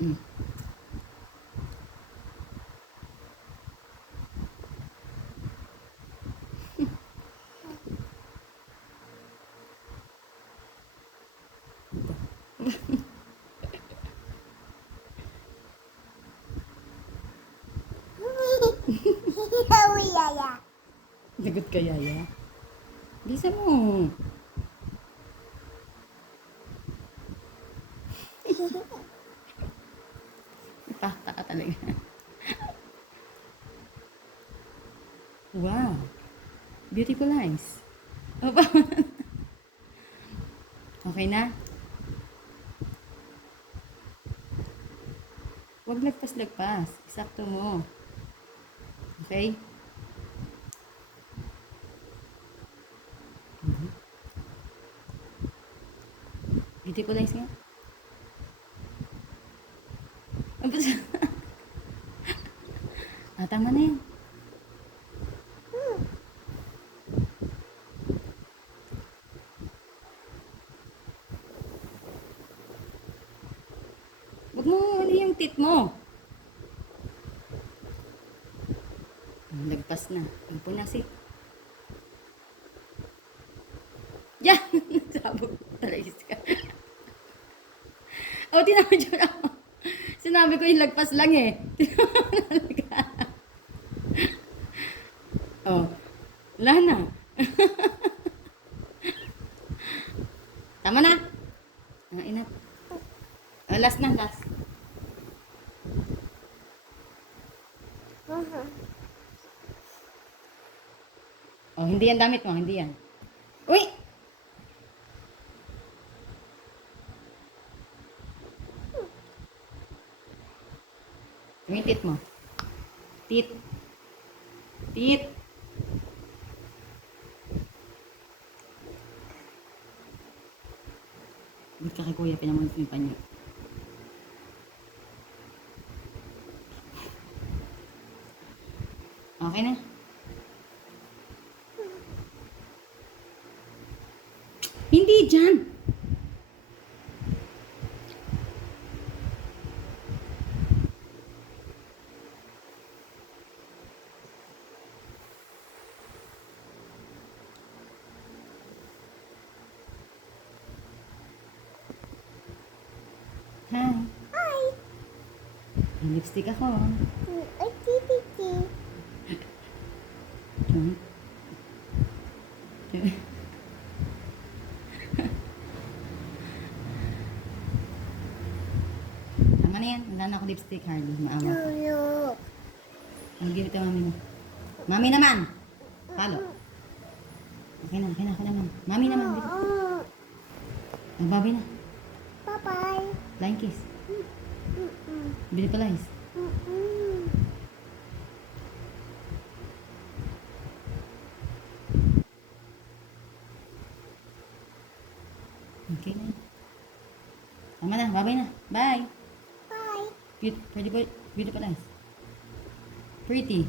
Mm. Lagot ka, Yaya. Bisa mo. Pakta ka talaga. Wow. Beautiful eyes. Opa. Okay na? Huwag lagpas-lagpas. Isakto mo. Okay? Beautiful eyes nga. Tama na yan. Huwag mo ano yung tit mo. Lagpas na. Ang punasik. Yan! Sabog. Talayis ka. O, tinawa dyan ako. Sinabi ko yung lagpas lang eh. Tinawa ka. Oh. Wala na. Tama na. Ang inat. Oh, last na, last. Oh, hindi yan damit mo, hindi yan. Uy! Yung tit mo. Tit. Tit. Ba't ka kay kuya pinamulit mo yung panyo? Okay na? Hindi dyan! Hi. Hi. May lipstick ako. Ay, titi. Hmm. Tama na yan. Wala na ako lipstick, Harley. Maawa ka. Lolo. Ang give it to mami mo. Mami naman! Palo. Okay na, okay na, okay naman. Mami naman. Magbabi na. Bye-bye. Flying kiss. Beautiful eyes. Okay na. Tama na, babay na. Bye. Bye. Beautiful eyes. Pretty.